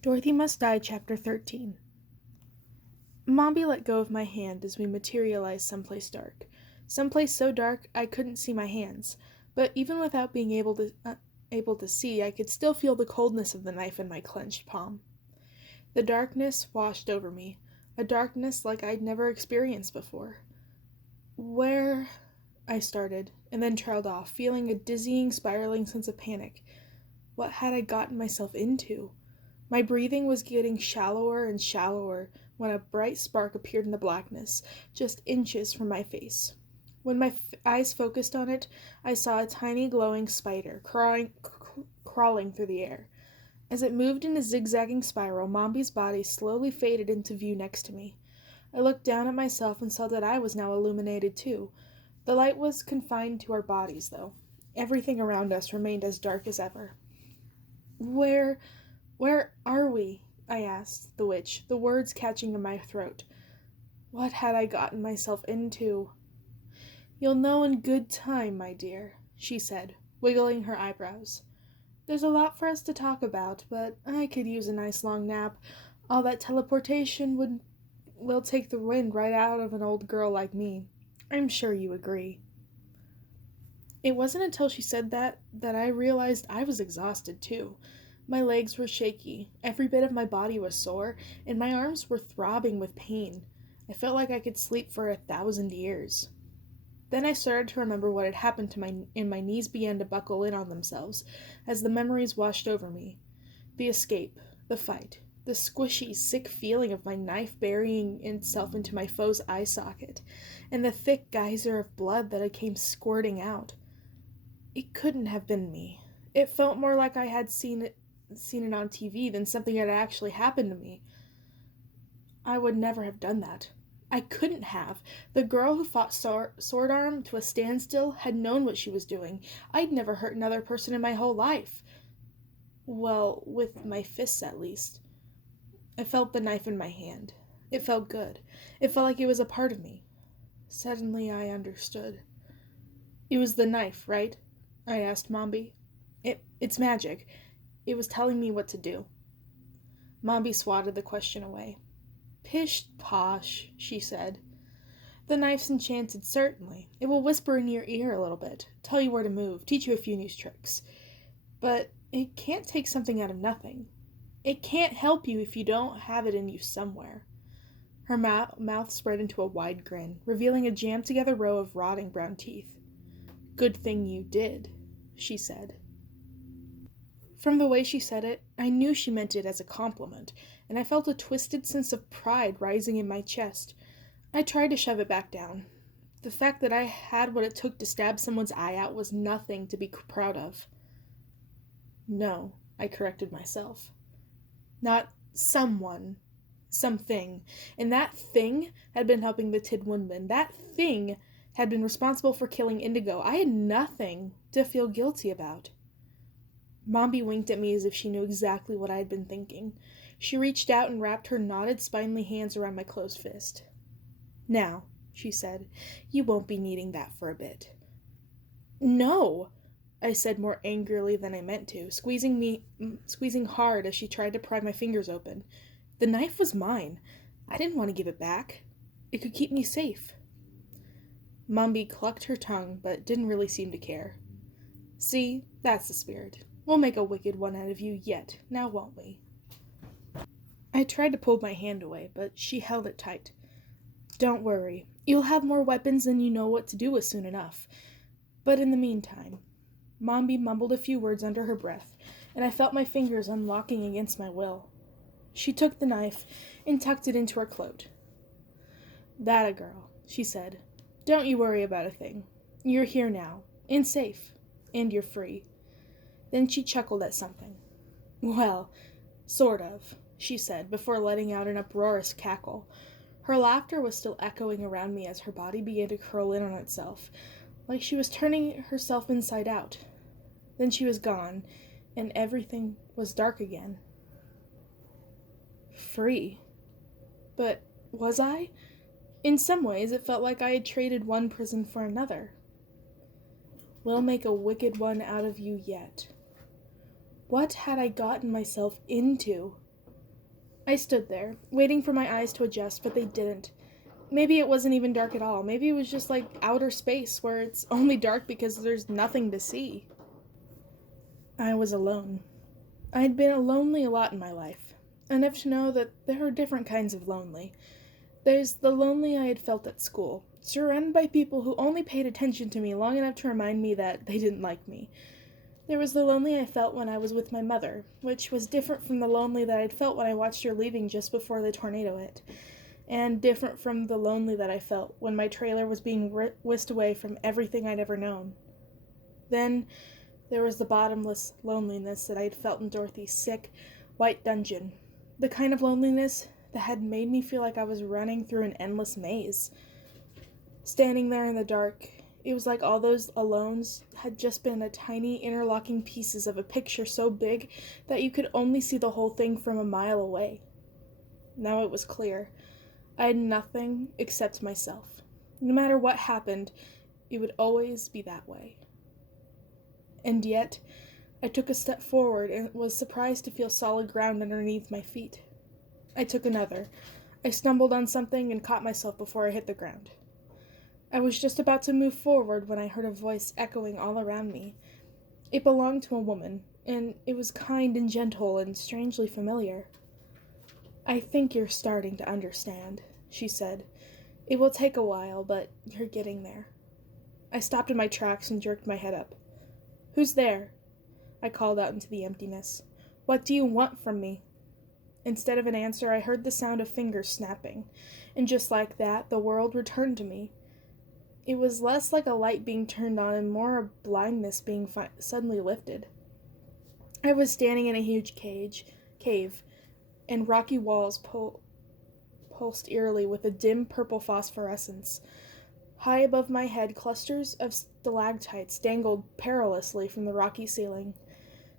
Dorothy Must Die, Chapter 13. Mombi let go of my hand as we materialized someplace dark. Someplace so dark I couldn't see my hands, but even without being able to see, I could still feel the coldness of the knife in my clenched palm. The darkness washed over me, a darkness like I'd never experienced before. Where... I started, and then trailed off, feeling a dizzying, spiraling sense of panic. What had I gotten myself into? My breathing was getting shallower and shallower when a bright spark appeared in the blackness, just inches from my face. When my eyes focused on it, I saw a tiny glowing spider crawling through the air. As it moved in a zigzagging spiral, Mombi's body slowly faded into view next to me. I looked down at myself and saw that I was now illuminated too. The light was confined to our bodies, though. Everything around us remained as dark as ever. Where are we? I asked the witch, the words catching in my throat. What had I gotten myself into? You'll know in good time, my dear, she said, wiggling her eyebrows. There's a lot for us to talk about, but I could use a nice long nap. All that teleportation will take the wind right out of an old girl like me. I'm sure you agree. It wasn't until she said that I realized I was exhausted, too. My legs were shaky, every bit of my body was sore, and my arms were throbbing with pain. I felt like I could sleep for 1,000 years. Then I started to remember what had happened to my knees began to buckle in on themselves as the memories washed over me. The escape, the fight, the squishy, sick feeling of my knife burying itself into my foe's eye socket, and the thick geyser of blood that came squirting out. It couldn't have been me. It felt more like I had seen it on TV than something that had actually happened to me. I would never have done that. I couldn't have. The girl who fought Sword Arm to a standstill had known what she was doing. I'd never hurt another person in my whole life. Well, with my fists at least. I felt the knife in my hand. It felt good. It felt like it was a part of me. Suddenly I understood. It was the knife, right? I asked Mombi. It's magic. It was telling me what to do. Mombi swatted the question away. Pish posh, she said. The knife's enchanted, certainly. It will whisper in your ear a little bit, tell you where to move, teach you a few new tricks. But it can't take something out of nothing. It can't help you if you don't have it in you somewhere. Her mouth spread into a wide grin, revealing a jammed-together row of rotting brown teeth. Good thing you did, she said. From the way she said it, I knew she meant it as a compliment, and I felt a twisted sense of pride rising in my chest. I tried to shove it back down. The fact that I had what it took to stab someone's eye out was nothing to be proud of. No, I corrected myself. Not someone. Something. And that thing had been helping the Tidwindman. That thing had been responsible for killing Indigo. I had nothing to feel guilty about. Mombi winked at me as if she knew exactly what I had been thinking. She reached out and wrapped her knotted, spindly hands around my closed fist. Now, she said, you won't be needing that for a bit. No, I said more angrily than I meant to, squeezing hard as she tried to pry my fingers open. The knife was mine. I didn't want to give it back. It could keep me safe. Mombi clucked her tongue, but didn't really seem to care. See, that's the spirit. We'll make a wicked one out of you yet, now won't we? I tried to pull my hand away, but she held it tight. Don't worry. You'll have more weapons than you know what to do with soon enough. But in the meantime... Mombi mumbled a few words under her breath, and I felt my fingers unlocking against my will. She took the knife and tucked it into her cloak. That a girl, she said. Don't you worry about a thing. You're here now, and safe, and you're free. Then she chuckled at something. Well, sort of, she said, before letting out an uproarious cackle. Her laughter was still echoing around me as her body began to curl in on itself, like she was turning herself inside out. Then she was gone, and everything was dark again. Free. But was I? In some ways, it felt like I had traded one prison for another. We'll make a wicked one out of you yet. What had I gotten myself into? I stood there, waiting for my eyes to adjust, but they didn't. Maybe it wasn't even dark at all. Maybe it was just like outer space where it's only dark because there's nothing to see. I was alone. I'd been lonely a lot in my life, enough to know that there are different kinds of lonely. There's the lonely I had felt at school, surrounded by people who only paid attention to me long enough to remind me that they didn't like me. There was the lonely I felt when I was with my mother, which was different from the lonely that I'd felt when I watched her leaving just before the tornado hit, and different from the lonely that I felt when my trailer was being whisked away from everything I'd ever known. Then there was the bottomless loneliness that I'd felt in Dorothy's sick, white dungeon, the kind of loneliness that had made me feel like I was running through an endless maze. Standing there in the dark, it was like all those alones had just been a tiny interlocking pieces of a picture so big that you could only see the whole thing from a mile away. Now it was clear. I had nothing except myself. No matter what happened, it would always be that way. And yet, I took a step forward and was surprised to feel solid ground underneath my feet. I took another. I stumbled on something and caught myself before I hit the ground. I was just about to move forward when I heard a voice echoing all around me. It belonged to a woman, and it was kind and gentle and strangely familiar. "I think you're starting to understand," she said. "It will take a while, but you're getting there." I stopped in my tracks and jerked my head up. "Who's there?" I called out into the emptiness. "What do you want from me?" Instead of an answer, I heard the sound of fingers snapping, and just like that, the world returned to me. It was less like a light being turned on and more a blindness being suddenly lifted. I was standing in a huge cave, and rocky walls pulsed eerily with a dim purple phosphorescence. High above my head, clusters of stalactites dangled perilously from the rocky ceiling.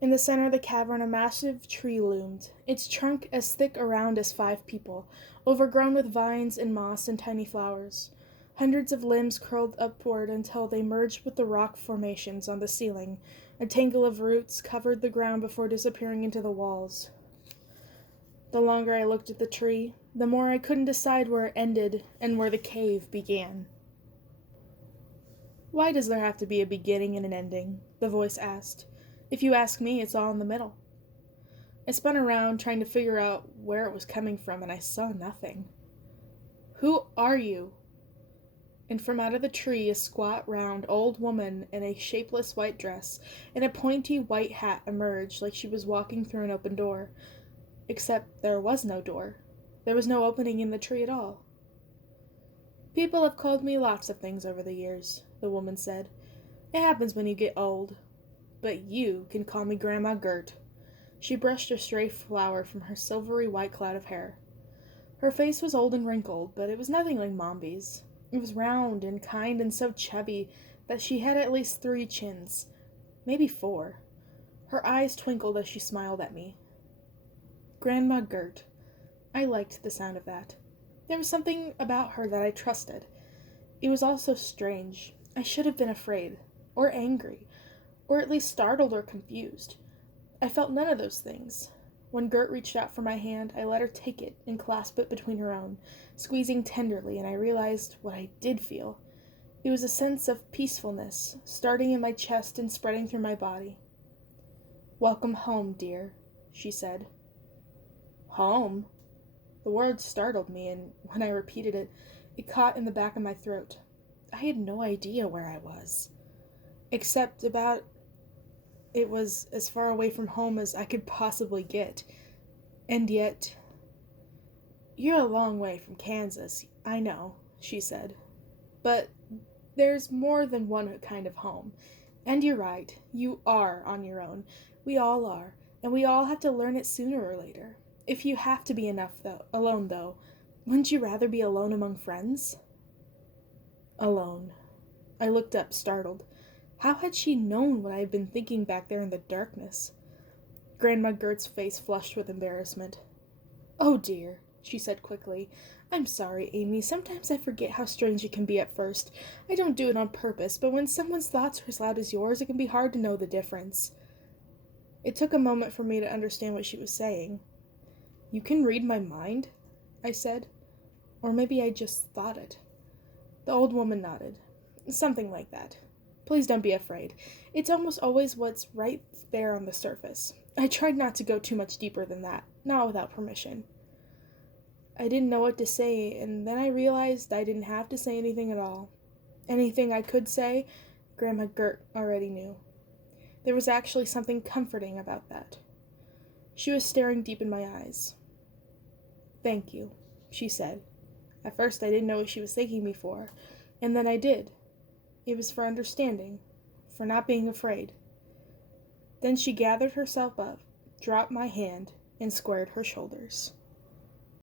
In the center of the cavern, a massive tree loomed, its trunk as thick around as 5 people, overgrown with vines and moss and tiny flowers. Hundreds of limbs curled upward until they merged with the rock formations on the ceiling. A tangle of roots covered the ground before disappearing into the walls. The longer I looked at the tree, the more I couldn't decide where it ended and where the cave began. "Why does there have to be a beginning and an ending?" the voice asked. "If you ask me, it's all in the middle." I spun around, trying to figure out where it was coming from, and I saw nothing. "Who are you?" And from out of the tree, a squat, round, old woman in a shapeless white dress and a pointy white hat emerged like she was walking through an open door. Except there was no door. There was no opening in the tree at all. "People have called me lots of things over the years," the woman said. "It happens when you get old. But you can call me Grandma Gert." She brushed a stray flower from her silvery white cloud of hair. Her face was old and wrinkled, but it was nothing like Mombi's. It was round and kind and so chubby that she had at least 3 chins, maybe 4. Her eyes twinkled as she smiled at me. Grandma Gert. I liked the sound of that. There was something about her that I trusted. It was all so strange. I should have been afraid, or angry, or at least startled or confused. I felt none of those things. When Gert reached out for my hand, I let her take it and clasp it between her own, squeezing tenderly, and I realized what I did feel. It was a sense of peacefulness, starting in my chest and spreading through my body. "Welcome home, dear," she said. Home? The word startled me, and when I repeated it, it caught in the back of my throat. I had no idea where I was. Except about it was as far away from home as I could possibly get. And yet... "You're a long way from Kansas, I know," she said. "But there's more than one kind of home. And you're right, you are on your own. We all are, and we all have to learn it sooner or later. If you have to be alone, though, wouldn't you rather be alone among friends?" Alone. I looked up, startled. How had she known what I had been thinking back there in the darkness? Grandma Gert's face flushed with embarrassment. "Oh, dear," she said quickly. "I'm sorry, Amy. Sometimes I forget how strange it can be at first. I don't do it on purpose, but when someone's thoughts are as loud as yours, it can be hard to know the difference." It took a moment for me to understand what she was saying. "You can read my mind?" I said. Or maybe I just thought it. The old woman nodded. "Something like that. Please don't be afraid. It's almost always what's right there on the surface. I tried not to go too much deeper than that, not without permission." I didn't know what to say, and then I realized I didn't have to say anything at all. Anything I could say, Grandma Gert already knew. There was actually something comforting about that. She was staring deep in my eyes. "Thank you," she said. At first I didn't know what she was thanking me for, and then I did. It was for understanding, for not being afraid. Then she gathered herself up, dropped my hand, and squared her shoulders.